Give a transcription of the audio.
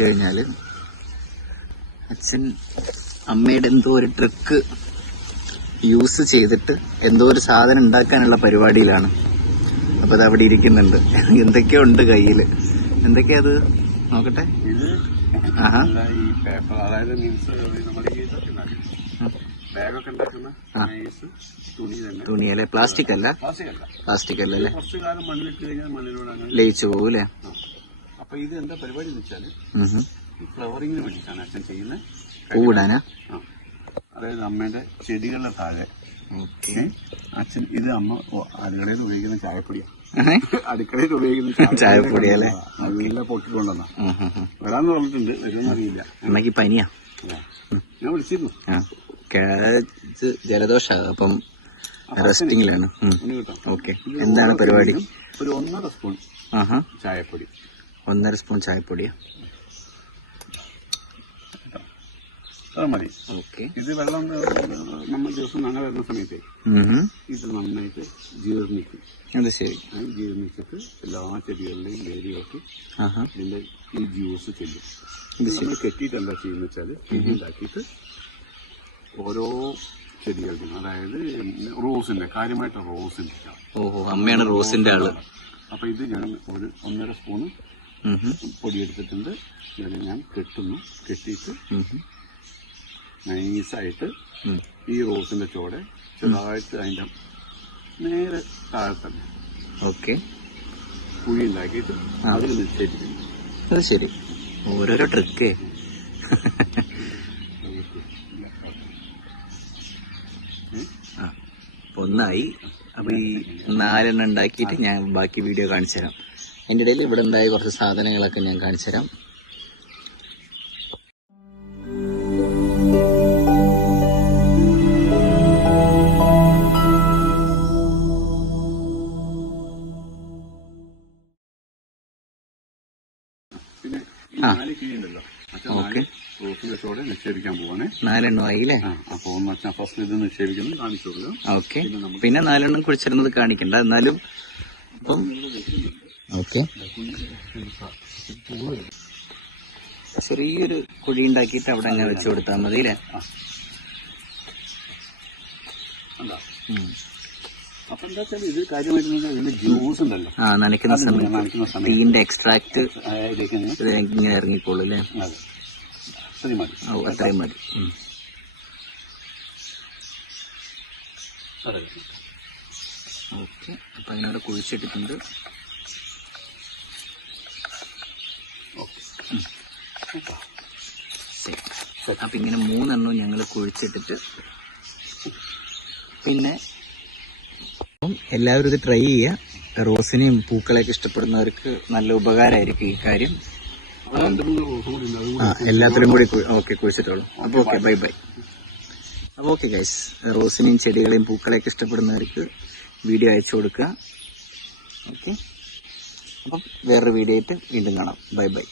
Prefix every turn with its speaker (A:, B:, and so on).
A: കഴിഞ്ഞാൽ അച്ഛൻ അമ്മയുടെ എന്തോ ഒരു ട്രിക്ക് യൂസ് ചെയ്തിട്ട് എന്തോ ഒരു സാധനം ഉണ്ടാക്കാനുള്ള പരിപാടിയിലാണ്. അപ്പൊ അത് അവിടെ ഇരിക്കുന്നുണ്ട്. എന്തൊക്കെയോ ഉണ്ട് കയ്യിൽ എന്തൊക്കെയാ അത്? നോക്കട്ടെ. ആഹാ.
B: അല്ല ഈ പേപ്പർ അതായത് മീൻസ്? ബാഗൊക്കെ ഉണ്ടാക്കുന്ന തുണി
A: തുണിയല്ലേ? പ്ലാസ്റ്റിക് അല്ല?
B: പ്ലാസ്റ്റിക് അല്ല. അങ്ങനെ
A: ലയിച്ചു പോകൂലേ.
B: അപ്പൊ ഇത് എന്താ പരിപാടി എന്ന്
A: വെച്ചാൽ
B: ഈ ഫ്ലവറിങ്ങിന് വേണ്ടിയിട്ടാണ് അച്ഛൻ ചെയ്യുന്നത്.
A: പൂവിടാനാ
B: അതായത് അമ്മയുടെ ചെടികളുടെ താഴെ.
A: ഓക്കെ.
B: അച്ഛൻ ഇത് അമ്മ അടുക്കളയിൽ ഉപയോഗിക്കുന്ന ചായപ്പൊടിയാണ് അടുക്കളയിൽ ഉപയോഗിക്കുന്ന
A: ചായപ്പൊടിയല്ലേ?
B: അല്ലേ? നല്ല പൊട്ടിക്കൊണ്ടെന്നാ. വരാന്ന് പറഞ്ഞിട്ടുണ്ട് വരുന്നറിയില്ല
A: അമ്മയ്ക്ക് പനിയാ?
B: ഞാൻ വിളിച്ചിരുന്നു.
A: ജലദോഷ? അപ്പം റെസ്റ്റിംഗിലാണ് ഓക്കെ. എന്താണ് പരിപാടി?
B: ഒരു ഒന്നര സ്പൂൺ ചായപ്പൊടി.
A: ഒന്നര സ്പൂൺ ചായപ്പൊടിയോ
B: മതി. ഇത് വെള്ളം നമ്മൾ ദിവസം നന വരുന്ന സമയത്ത് ഇത് നന്നായിട്ട് ജീർണിക്കും.
A: അത് ശരി.
B: ജീർണിച്ചിട്ട് എല്ലാ ചെടികളിലെയും
A: ആഹാ.
B: ഇതിന്റെ ഈ ജ്യൂസ് ചെല്ലും. നമ്മൾ കെട്ടിയിട്ടല്ല ചെയ്യുന്ന വെച്ചാൽ ഉണ്ടാക്കിയിട്ട് ഓരോ ചെടികൾക്കും അതായത് റോസിന്റെ കാര്യമായിട്ട് റോസിന്റെ.
A: ഓഹോ അമ്മയാണ് റോസിന്റെ ആൾ.
B: അപ്പൊ ഇത് ഞാൻ ഒരു ഒന്നര സ്പൂണ്. പൊടിയെടുത്തിട്ടുണ്ട്. ഇതിൽ ഞാൻ കെട്ടുന്നു. കെട്ടിയിട്ട്. നൈസായിട്ട് ഈ റോസിന്റെ ചോടെ ചെറുതായിട്ട് അതിന്റെ നേരെ താഴെ തന്നെ
A: ഓക്കെ.
B: കുഴി ഉണ്ടാക്കിയിട്ട്
A: അത്
B: അതിൽ നിശ്ചയിച്ചിട്ടുണ്ട്
A: അത് ശരി. ഓരോരോ ട്രിക്കേ. ഒന്നായി. അപ്പൊ ഈ നാലെണ്ണം ഉണ്ടാക്കിയിട്ട് ഞാൻ ബാക്കി വീഡിയോ കാണിച്ചു തരാം അതിന്റെ ഇടയിൽ ഇവിടെ ഉണ്ടായ കുറച്ച് സാധനങ്ങളൊക്കെ ഞാൻ കാണിച്ചു തരാം.
B: പിന്നെ
A: നാലെണ്ണം കുഴിച്ചിരുന്നത് കാണിക്കണ്ട. എന്നാലും അപ്പം ഓക്കെ. ചെറിയൊരു കുഴി ഉണ്ടാക്കിയിട്ട് അവിടെ അങ്ങനെ വെച്ച് കൊടുത്താൽ മതി അല്ലേ.
B: അപ്പൊ എന്താ വെച്ചാൽ ഇത് കാര്യമായിട്ട് ഇതിന്റെ ജ്യൂസ് ഉണ്ടല്ലോ.
A: ആ നനയ്ക്കുന്ന സമയത്ത്
B: നനയ്ക്കുന്ന സമയത്ത്
A: തീന്റെ എക്സ്ട്രാക്ട്
B: ഇങ്ങനെ
A: ഇറങ്ങിക്കോളൂ അല്ലേ? ഓ അത്രയും മതി. ഓക്കെ. അപ്പൊ അതിനവിടെ കുഴിച്ചിട്ടിട്ടുണ്ട്. അപ്പൊ ഇങ്ങനെ മൂന്നെണ്ണവും ഞങ്ങൾ കുഴിച്ചിട്ടിട്ട് പിന്നെ എല്ലാവരും ഇത് ട്രൈ ചെയ്യുക. റോസിനെയും പൂക്കളെയൊക്കെ ഇഷ്ടപ്പെടുന്നവർക്ക് നല്ല ഉപകാരമായിരിക്കും ഈ കാര്യം. ആ എല്ലാത്തിലും കൂടി ഓക്കെ കുഴിച്ചിട്ടോളൂ. അപ്പോൾ ഓക്കെ ബൈ ബൈ. അപ്പോൾ ഓക്കെ ഗൈസ് റോസിനെയും ചെടികളെയും പൂക്കളെയൊക്കെ ഇഷ്ടപ്പെടുന്നവർക്ക് വീഡിയോ അയച്ചു കൊടുക്കുക. ഓക്കെ. അപ്പം വേറൊരു വീഡിയോ ആയിട്ട് വീണ്ടും കാണാം. Bye bye.